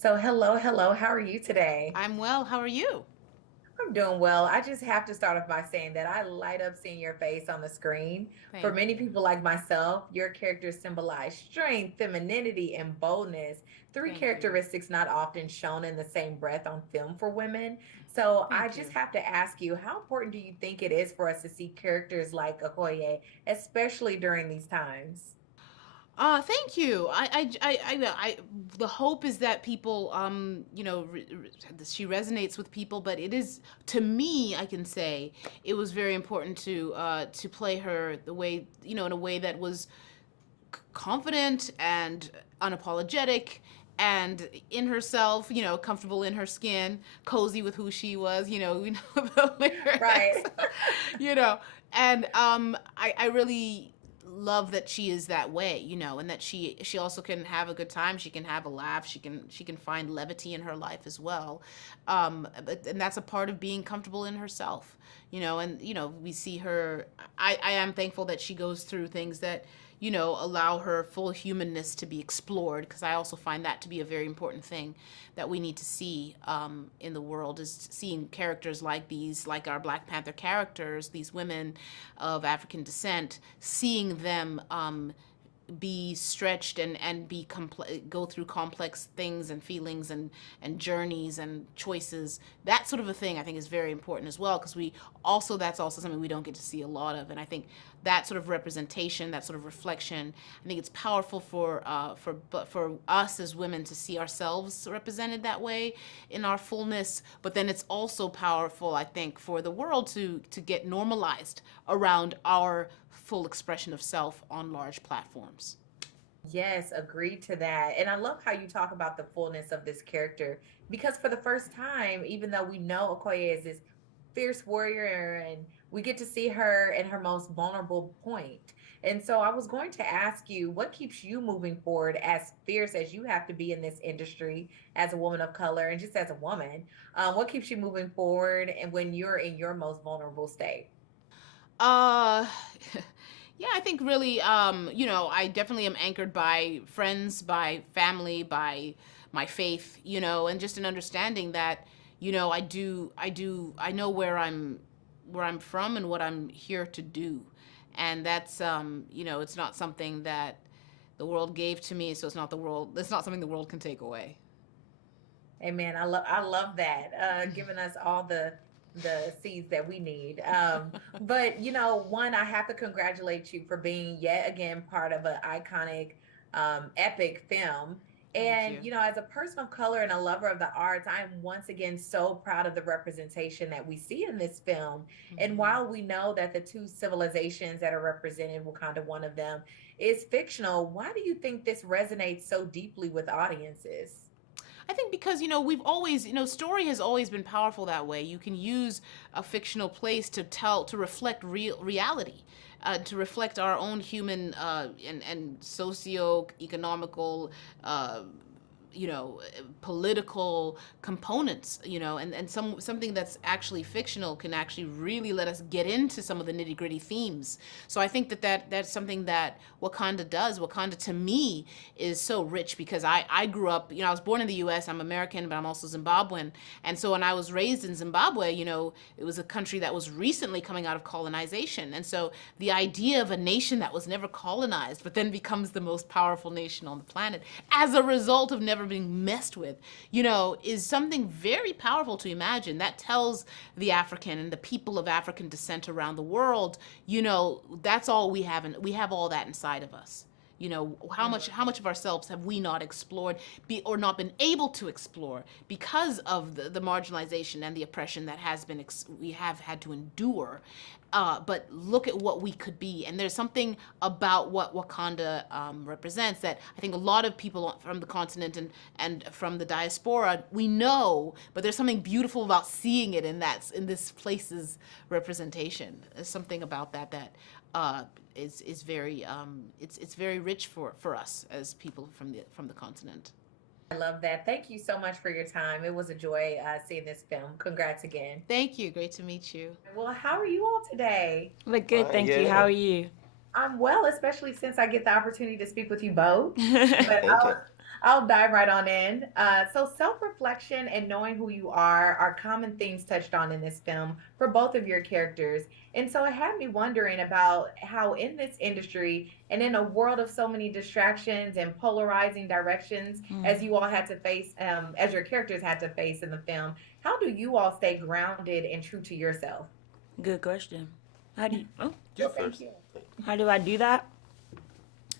So, hello, hello. How are you today? I'm well. How are you? I'm doing well. I just have to start off by saying that I light up seeing your face on the screen. For Thank many you. people like myself, your characters symbolize strength, femininity, and boldness. Three Thank you. characteristics not often shown in the same breath on film for women. So, I Thank just you. have to ask you, how important do you think it is for us to see characters like Okoye, especially during these times? Thank you. The hope is that people, she resonates with people, but it is, to me, I can say, it was very important to play her the way, in a way that was confident and unapologetic and in herself, comfortable in her skin, cozy with who she was, the Right. lyrics, you know. And I really love that she is that way, and that she also can have a good time. She can have a laugh. She can find levity in her life as well, and that's a part of being comfortable in herself, and we see her. I am thankful that she goes through things that allow her full humanness to be explored, because I also find that to be a very important thing that we need to see in the world, is seeing characters like these, like our Black Panther characters, these women of African descent, seeing them be stretched and go through complex things and feelings and journeys and choices. That sort of a thing I think is very important as well, because we also that's also something we don't get to see a lot of. And I think that sort of representation, that sort of reflection, I think it's powerful for us as women to see ourselves represented that way in our fullness. But then it's also powerful, I think, for the world to get normalized around our full expression of self on large platforms. Yes, agreed to that. And I love how you talk about the fullness of this character because for the first time, even though we know Okoye is this fierce warrior and we get to see her in her most vulnerable point. And so I was going to ask you, what keeps you moving forward as fierce as you have to be in this industry as a woman of color and just as a woman? What keeps you moving forward and when you're in your most vulnerable state? Uh, yeah, I think really, I definitely am anchored by friends, by family, by my faith, and just an understanding that, I know where I'm from and what I'm here to do. And that's, it's not something that the world gave to me, so it's not something the world can take away. Amen. I love that. Giving us all the seeds that we need. But one, I have to congratulate you for being yet again part of an iconic, epic film. Thank And you. as a person of color and a lover of the arts, I am once again so proud of the representation that we see in this film. And Hmm. while we know that the two civilizations that are represented, Wakanda, one of them, is fictional, why do you think this resonates so deeply with audiences? I think because we've always story has always been powerful that way. You can use a fictional place to reflect reality, to reflect our own human and socio-economical uh, political components, and something that's actually fictional can actually really let us get into some of the nitty-gritty themes. So I think that's something that Wakanda does. Wakanda to me is so rich because I grew up, I was born in the US, I'm American, but I'm also Zimbabwean. And so when I was raised in Zimbabwe, it was a country that was recently coming out of colonization. And so the idea of a nation that was never colonized but then becomes the most powerful nation on the planet as a result of never being messed with, is something very powerful to imagine. That tells the African and the people of African descent around the world, that's all we have, and we have all that inside of us. How much of ourselves have we not explored, or not been able to explore, because of the marginalization and the oppression that we have had to endure. But look at what we could be, and there's something about what Wakanda represents that I think a lot of people from the continent and from the diaspora we know, but there's something beautiful about seeing it in this place's representation. There's something about that is very it's very rich for us as people from the continent. I love that. Thank you so much for your time. It was a joy seeing this film. Congrats again. Thank you. Great to meet you. Well, how are you all today? We're good, Fine, thank you. How yeah. are you? I'm well, especially since I get the opportunity to speak with you both. But Thank you. I'll dive right on in. So, self reflection and knowing who you are common themes touched on in this film for both of your characters. And so, it had me wondering about how, in this industry and in a world of so many distractions and polarizing directions, as you all had to face, as your characters had to face in the film, how do you all stay grounded and true to yourself? Good question. How do you, oh, You Well, thank first. you. how do I do that?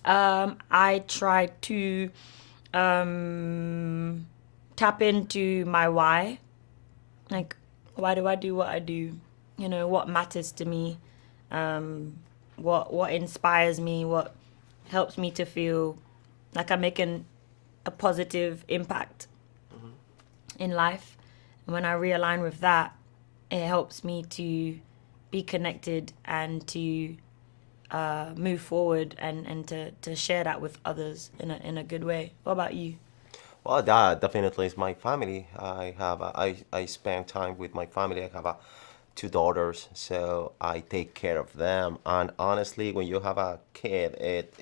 I try to um, tap into my why. Like, why do I do what I do? You know, what matters to me? Um, what inspires me? What helps me to feel like I'm making a positive impact in life? And when I realign with that, it helps me to be connected and to move forward and to share that with others in a good way. What about you? Well, that definitely is my family. I spend time with my family. I have two daughters, so I take care of them. And honestly, when you have a kid, it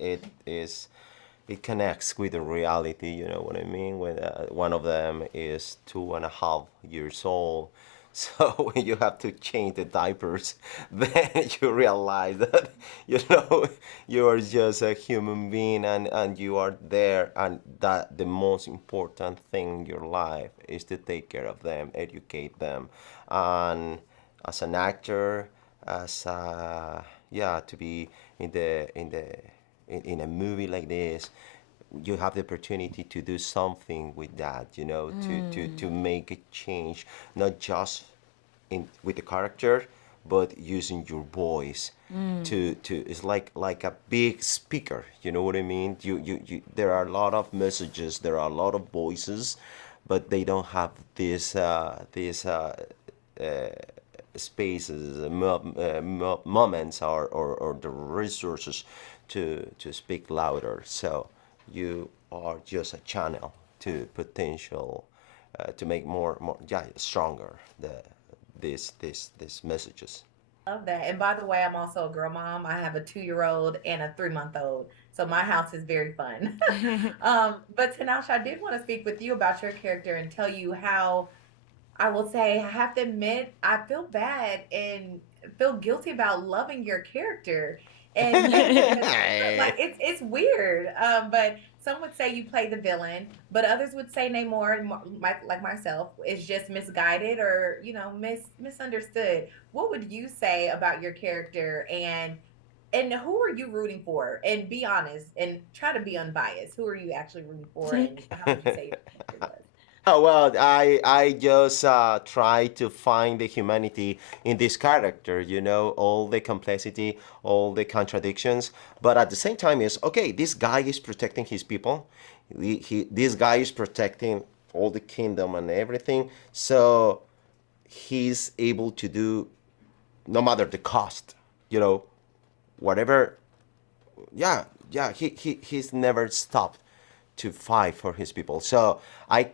connects with the reality. You know what I mean? When one of them is 2.5 years old, so when you have to change the diapers, then you realize that you are just a human being, and you are there, and that the most important thing in your life is to take care of them, educate them, and as an actor, as yeah, to be in a movie like this, you have the opportunity to do something with that, to make a change, not just in with the character, but using your voice to it's like a big speaker. You know what I mean? There are a lot of messages, there are a lot of voices, but they don't have spaces, moments, or the resources to speak louder. So you are just a channel to potential to make more yeah, stronger these messages. Love that. And by the way, I'm also a girl mom. I have a 2-year-old and a 3-month old. So my house is very fun. But Tanash, I did want to speak with you about your character and tell you how I will say I have to admit I feel bad and feel guilty about loving your character. And because like it's weird. But some would say you play the villain, but others would say Namor, like myself, is just misguided or misunderstood. What would you say about your character and who are you rooting for? And be honest and try to be unbiased. Who are you actually rooting for, and how would you say your character was? Oh, well, I just try to find the humanity in this character, all the complexity, all the contradictions, but at the same time is okay. This guy is protecting his people. This guy is protecting all the kingdom and everything. So he's able to do no matter the cost, you know, whatever. Yeah, yeah. He's never stopped to fight for his people. So I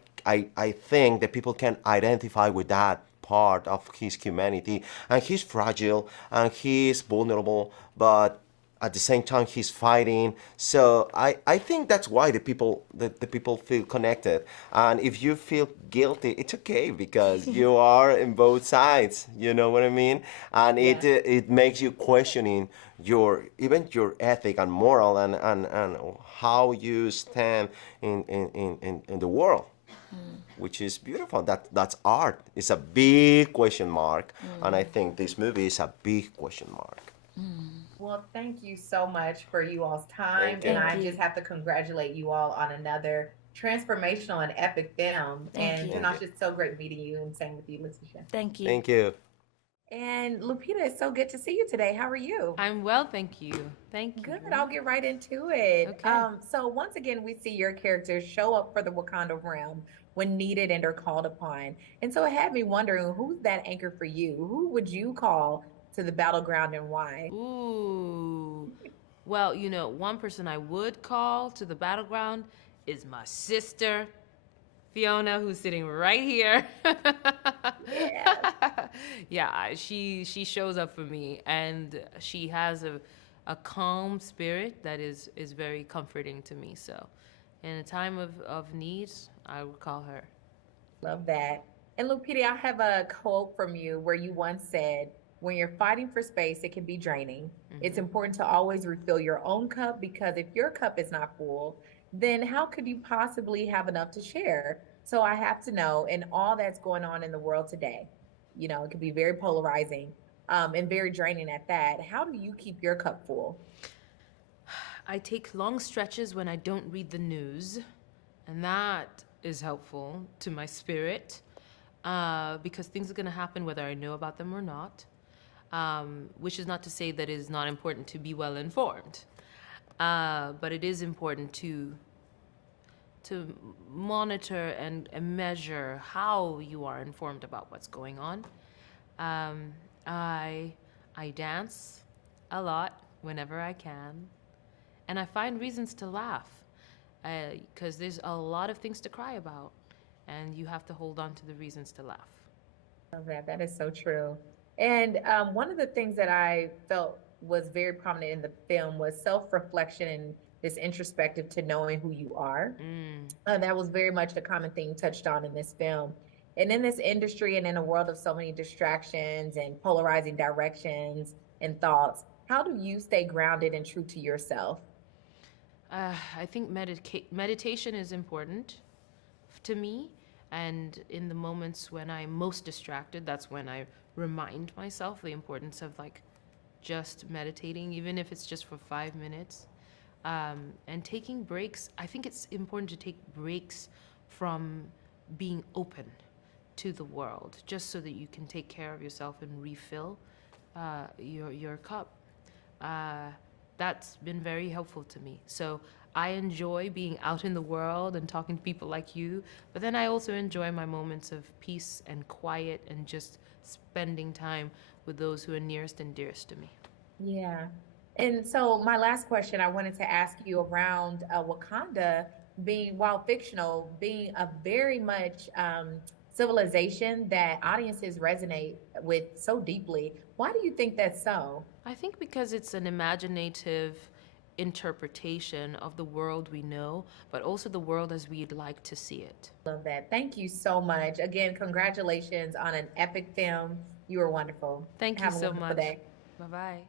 think that people can identify with that part of his humanity, and he's fragile and he's vulnerable, but at the same time he's fighting. So I think that's why the people feel connected. And if you feel guilty, it's okay because you are in both sides. You know what I mean? And Yeah. it makes you questioning even your ethic and moral, and how you stand in the world, which is beautiful. That's art. It's a big question mark, and I think this movie is a big question mark. Well, thank you so much for you all's time. Thank And you. Thank I you. just have to congratulate you all on another transformational and epic film. Thank And you. Thank you. Tanash, it's so great meeting you and same with you, Letitia. Thank you. Thank you. And Lupita, it's so good to see you today. How are you? I'm well, thank you. Thank you. Good. I'll get right into it. Okay. So once again, we see your characters show up for the Wakanda realm when needed and are called upon. And so it had me wondering, who's that anchor for you? Who would you call to the battleground and why? Ooh. Well, one person I would call to the battleground is my sister, Fiona, who's sitting right here. Yes. Yeah, she shows up for me, and she has a calm spirit that is very comforting to me. So, In a time of need, I would call her. Love that. And Lupita, I have a quote from you where you once said, when you're fighting for space, it can be draining. It's important to always refill your own cup because if your cup is not full, then how could you possibly have enough to share? So I have to know, in all that's going on in the world today, it can be very polarizing and very draining at that. How do you keep your cup full? I take long stretches when I don't read the news, and that is helpful to my spirit because things are going to happen whether I know about them or not. Which is not to say that it is not important to be well informed, but it is important to monitor and measure how you are informed about what's going on. I dance a lot whenever I can, and I find reasons to laugh because there's a lot of things to cry about, and you have to hold on to the reasons to laugh. Love that. That is so true. And one of the things that I felt was very prominent in the film was self-reflection and this introspective to knowing who you are. That was very much a common thing touched on in this film. And in this industry and in a world of so many distractions and polarizing directions and thoughts, how do you stay grounded and true to yourself? I think meditation is important to me. And in the moments when I'm most distracted, that's when I remind myself the importance of just meditating, even if it's just for 5 minutes. And taking breaks. I think it's important to take breaks from being open to the world, just so that you can take care of yourself and refill your cup. That's been very helpful to me. So I enjoy being out in the world and talking to people like you, but then I also enjoy my moments of peace and quiet and just spending time with those who are nearest and dearest to me. Yeah. And so my last question I wanted to ask you around Wakanda being, while fictional, being a very much civilization that audiences resonate with so deeply. Why do you think that's so? I think because it's an imaginative interpretation of the world we know, but also the world as we'd like to see it. Love that. Thank you so much. Again, congratulations on an epic film. You were wonderful. Thank you Have a so wonderful much. day. Bye bye.